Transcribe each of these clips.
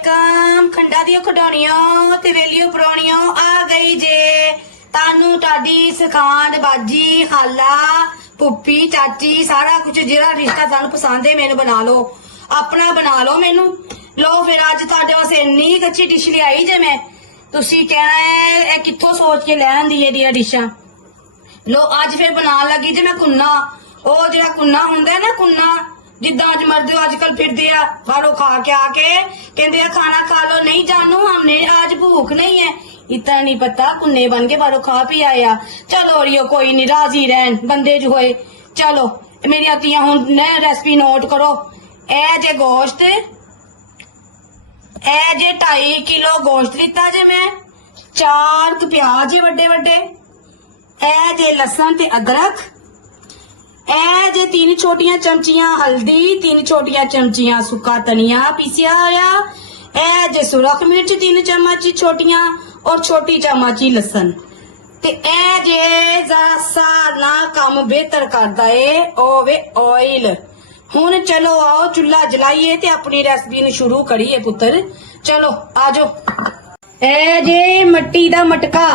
वालेकुम खंडा दियो खडौणियों ते वेलियो परौणियों आ गई जे तानू ताडी सखान बाजी खाला पुप्पी चाची सारा कुछ जेड़ा रिश्ता तानू पसंद है मैनू बना लो अपना बना लो मैनू लो फिर अज तुहाडे वास्ते इन्नी अच्छी डिश लियाई जे मैं तुसी कहना है ए कित्थों सोच के लै आंदी एडियां डिशां लो अज फिर बनान लगी जे मैं कुन्ना ओ जेड़ा कुन्ना हुंदा है ना कुन्ना जिदा अज मर्द अजकल फिरदे आ बाहरों खा के आके कहते खाना खा लो नहीं जानू हमने आज भूख नहीं है इतना नहीं पता कुन्ने बन के बाहरों खा पी आया चलो अड़ियो कोई नहीं राजी रहन बंदे जो होए चलो मेरी अतियां हुन ने रेसिपी नोट करो ए जे गोश्त ए जे 2.5 किलो गोश्त लिता जे मैं 4 प्याज ही वड्डे वड्डे ए जे लसन ते अदरक ए जे 3 छोटियां चमचियां हल्दी 3 छोटियां चमचियां सुक्का धनिया पीसिया होया ए जे सुरख मिर्च 3 चम्मच छोटियां और छोटी चम्मच लसन ते ए जे जरा सा ना काम बेहतर करदा है ओ वे ऑयल हुन चलो आओ चूल्हा जलाइए ते अपनी रेसिपी नु शुरू करिए पुत्र चलो आजो ए जे मट्टी दा मटका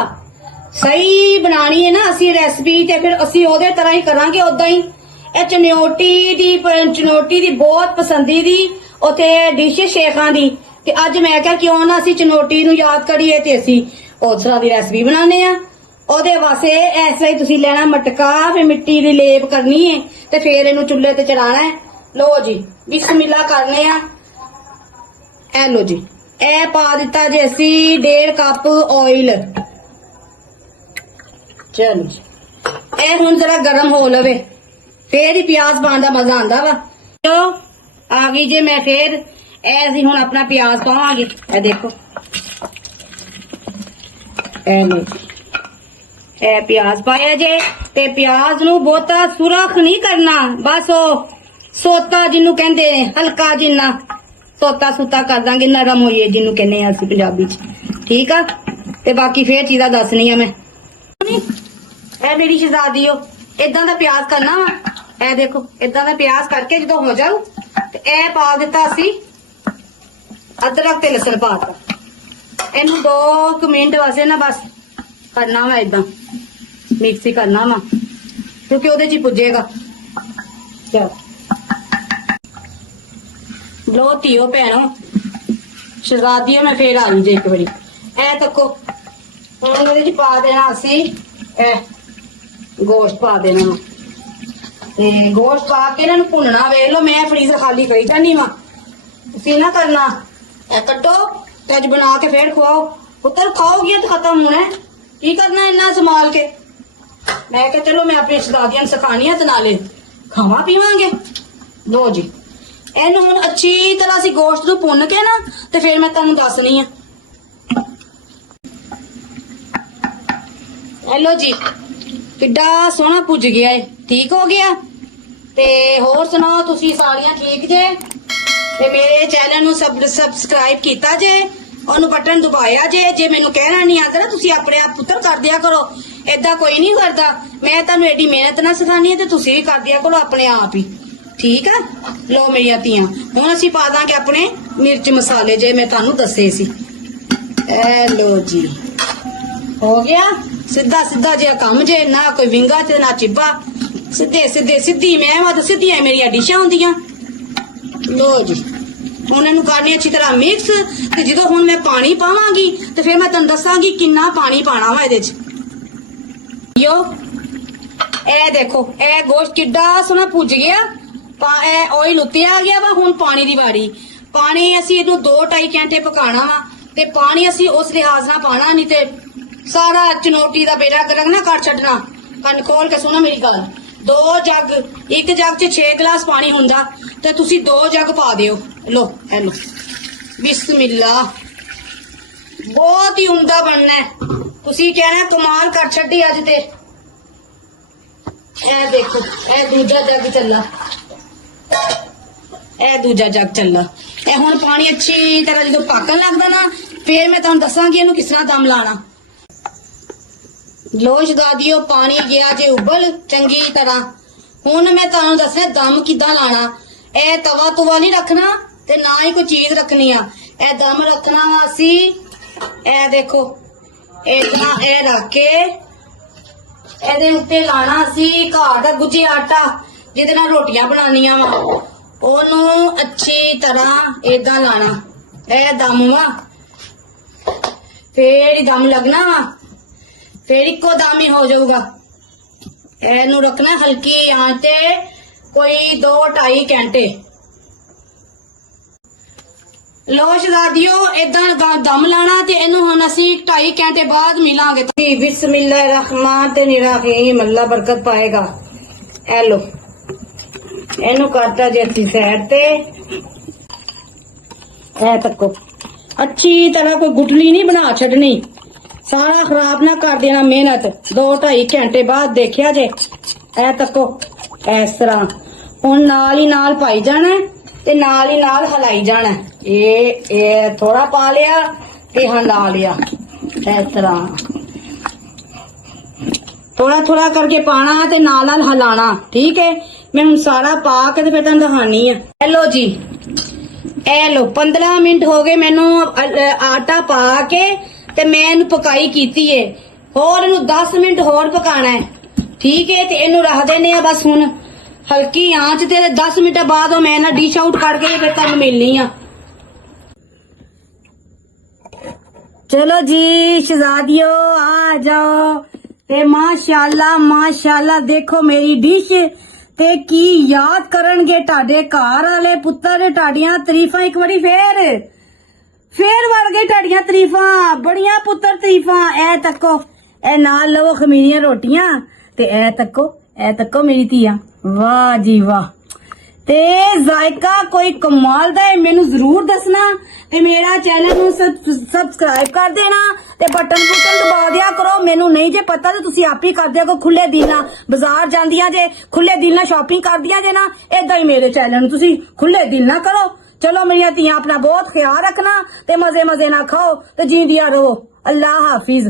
सही बनानी है ना असी रेसिपी ते फिर असी ओदे तरह ही करांगे ओदा ही ए चनौटी दी बहुत पसंदी दी उथे डिश शेखां दी ते अज मैं क्या क्यों ना असी चनौटी नु याद करिए ते असी उस तरह दी रेसिपी बनाने आ ओदे वास्ते ऐसा ही तुसी लेना मटका फिर मिट्टी दी लेप करनी है ते फिर इनु चुल्हे ते चढ़ाना है लो जी बिस्मिल्लाह करने आ ए लो जी ए पा दिता जे असी 1.5 कप ऑयल चलो ए हुन जरा गर्म हो लवे फिर ही प्याज पाने का मजा आंदा वा तो आ गई जे मैं फिर ऐसी हुन अपना प्याज पावांगे ए देखो ए लो ए प्याज पाया जे ते प्याज नु बहुता सुरख नहीं करना बस ओ सोता जिन्नू कहंदे हल्का जिन्ना सोता सुता कर दांगे नरम होइए जिन्नू कहने असीं पंजाबी च ठीक आ ते बाकी फिर चीज़ां दसनी आ मैं ए मेरी शहजादी हो इदा दा प्याज करना वा ए देखो इदा दा प्याज करके जो हो जाऊ ते ए पा दिता असी अदरक ते लसन पाता इनू 2 मिनट वास्ते ना बस करना वा इदा मिक्स ही करना वा क्योंकि ओदे च पुजेगा चलो लो धीओ भैनो शहजादी मैं फिर आई जे एक बारी ए तको हुण ओदे च पा देना असी ए गोश्त पा देना ते गोश्त पा के इन्हां नूं भुनना वेख लो मैं फ्रीजर खाली करी जानी वा तुसीं ना करना ए कट्टो ते अज बना के फिर खुआओ पुत्तर खाओगी तो खत्म होना है की करना इन्ना संभाल के मैं क्या चलो मैं अपनी शहजादियां सिखानी है ते नाले खावा पीवांगे लो जी इन्हूं हुण अच्छी तरह असीं गोश्त नूं भुन के ना ते फिर मैं तुहानूं दसनी आ हेलो जी किड्डा सोहना भुज गया है ठीक हो गया ते होर सुनाओ तुसी सारियां ठीक जे ते मेरे चैनल नूं सबसक्राइब कीता जे ओनू बटन दबाया जे मैनू कहना नहीं आता ना तुसी अपने आप पुत्तर कर दिया करो ऐदा कोई नहीं करता मैं तुहानू एडी मेहनत ना सिखानी है ते तुसी भी कर दिया करो अपने आप ही ठीक है लो मेरिया धीआं हुण असीं पा दांगे अपने मिर्च मसाले जे मैं तुहानू दसे सी ए लो जी हो गया सीधा सीधा जिहा कम जे ना कोई विंगा ते ना चिब्बा सीधे सीधे सीधी मैं वा ते सीधियां मेरियां डिशां हुंदियां लो जी हुण इहनूं करनी अच्छी तरह मिक्स ते जदों हुण मैं पानी पावांगी ते फिर मैं तुहानूं दसांगी किन्ना पानी पाना वा इहदे च यो ए देखो ए गोश्त किड्डा सोहना भुज गया ए ऑयल उत्ते आ गया वा हुण पानी दी वारी पानी असीं इहनूं 2-2.5 घंटे पकाना वा ते पानी असीं उस लिहाज नाल पाना नहीं ते सारा चनौटी दा बेड़ा गर्क ना कर छड्डना कन्न खोल के सुनो मेरी गल 2 जग एक जग च 6 गिलास पानी हुंदा ते तुसी 2 जग पा दिओ लो ए लो बिस्मिल्लाह बहुत ही उमदा बनना है तुसी कहना कमाल कर छड्डी अज ते ए देखो ए दूजा जग चला ए दूजा जग चला ए हुण पानी अच्छी तरह जो पकन लगदा ना फिर मैं तुहानूं दसांगी इहनूं किस तरह दम लाना लो शहजादियो पानी गया जे उबल चंगी तरह हुण मैं तुहानूं दसना दम किदां लाना ए तवा तुवा नहीं रखना ते ना ही कोई चीज रखनी आ ਇਹ ਦਮ ਰੱਖਣਾ ਵਾ ਅਸੀਂ, ਇਹ ਦੇਖੋ ਇਦਾਂ ਇਹ ਰੱਖ ਕੇ ਇਹਦੇ ਉੱਤੇ ਲਾਣਾ ਅਸੀਂ ਘਾਹ ਦਾ ਗੁੱਝੇ ਆਟਾ ਜਿਹਦੇ ਨਾਲ ਰੋਟੀਆਂ ਬਣਾਉਣੀਆਂ ਵਾ, ਉਹਨੂੰ ਅੱਛੀ ਤਰ੍ਹਾਂ ਏਦਾਂ ਲਾਣਾ। ਇਹ ਦਮ ਵਾ, ਫੇਰ ਹੀ ਦਮ ਲੱਗਣਾ ਵਾ, ਫੇਰ ਇੱਕੋ ਦਮ ਹੀ ਹੋ ਜਾਊਗਾ। ਇਹਨੂੰ ਰੱਖਣਾ ਹਲਕੀ ਆਂਚ ਤੇ ਕੋਈ 2-2.5 ਘੰਟੇ। ਲੋ ਸ਼ਹਜ਼ਾदियों ਏਦਾਂ ਦਮ ਲਾਣਾ ਤੇ ਇਹਨੂੰ ਹੁਣ ਅਸੀਂ 2.5 ਘੰਟੇ ਬਾਅਦ ਮਿਲਾਂਗੇ। ਬਿਸਮਿल्लाहिर्रहमानिर्रहीम, ਅੱਲਾ ਬਰਕਤ ਪਾਏਗਾ। ਇਹ ਲੋ ਇਹਨੂੰ ਕਰਤਾ ਜੇ ਅਸੀਂ ਸਾਈਡ ਤੇ, ਇਹ ਤੱਕੋ ਅੱਛੀ ਤਰ੍ਹਾਂ ਕੋਈ ਗੁਟਲੀ ਨਹੀਂ ਬਣਾ ਛੱਡਣੀ, ਸਾਰਾ ਖਰਾਬ ਨਾ ਕਰ ਦੇਣਾ ਮਿਹਨਤ। 2-2.5 ਘੰਟੇ ਬਾਅਦ ਦੇਖਿਆ ਜੇ ਇਹ ਤੱਕੋ ਇਸ ਤਰ੍ਹਾਂ। ਹੁਣ ਨਾਲ ਹੀ ਨਾਲ ਪਾਈ ਜਾਣਾ ਤੇ ਨਾਲ ਹੀ ਨਾਲ ਹਲਾਈ ਜਾਣਾ। ਇਹ ਥੋੜਾ ਪਾ ਲਿਆ ਤੇ ਹਿਲਾ ਲਿਆ ਇਸ ਤਰ੍ਹਾਂ, ਥੋੜਾ ਥੋੜਾ ਕਰਕੇ ਪਾਣਾ ਤੇ ਨਾਲ ਨਾਲ ਹਿਲਾਣਾ। ਠੀਕ ਹੈ, ਮੈਂ ਹੁਣ ਸਾਰਾ ਪਾ ਕੇ ਤੇ ਫਿਰ ਤੁਹਾਨੂੰ ਦਿਖਾਣੀ ਆ। ਹੈਲੋ ਜੀ, ਇਹ ਲੋ 15 ਮਿੰਟ ਹੋ ਗਏ ਮੈਨੂੰ ਆਟਾ ਪਾ ਕੇ ਤੇ ਮੈਂ ਇਹਨੂੰ ਪਕਾਈ ਕੀਤੀ ਏ। ਹੋਰ ਇਹਨੂੰ 10 ਮਿੰਟ ਹੋਰ ਪਕਾਣਾ ਹੈ। ਠੀਕ ਹੈ, ਤੇ ਇਹਨੂੰ ਰੱਖ ਦੇਣੇ ਆ ਬਸ ਹੁਣ ਹਲਕੀ ਆਂਚ ਤੇ 10 ਮਿੰਟ ਬਾਅਦ ਉਹ ਮੈਂ ਨਾ ਡਿਸ਼ ਆਊਟ ਕਰਕੇ ਫਿਰ ਤੁਹਾਨੂੰ ਮਿਲਣੀ ਆ। चलो जी शहजादियों आ जाओ ते माशाल्लाह देखो मेरी डिश ते की याद करनगे टाडे घर वाले पुत्तर। टाडियां तारीफां एक बारी फेर वड़ गए टाडियां तारीफां, बड़ियां पुत्तर तारीफां। ए तको ए नाल लवो खमीरियां रोटियां ते ए तको मेरी धीया, वाह जी वाह। ते जायका कोई कमाल दा है, मैनू जरूर दसना ते मेरा चैनल नू सबसक्राइब कर देना ते बटन दबा दिया करो। मैनू नहीं जे पता ते तुसी आप ही कर दिया करो। खुले दिल नाल बाजार जांदियां जे, खुले दिल नाल शॉपिंग करदियां जे ना, इदां ही मेरे चैनल नू तुसी खुले दिल ना करो। चलो मेरिया धीयां अपना बहुत ख्याल रखना ते मजे मजे ना खाओ ते जींदियां रहो। अल्लाह हाफिज।